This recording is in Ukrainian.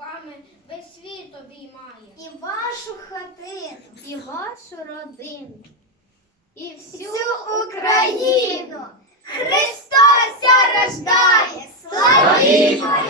руками весь світ обіймає. І вашу хатину, і вашу родину, і всю, всю Україну Христос рождає! Слава!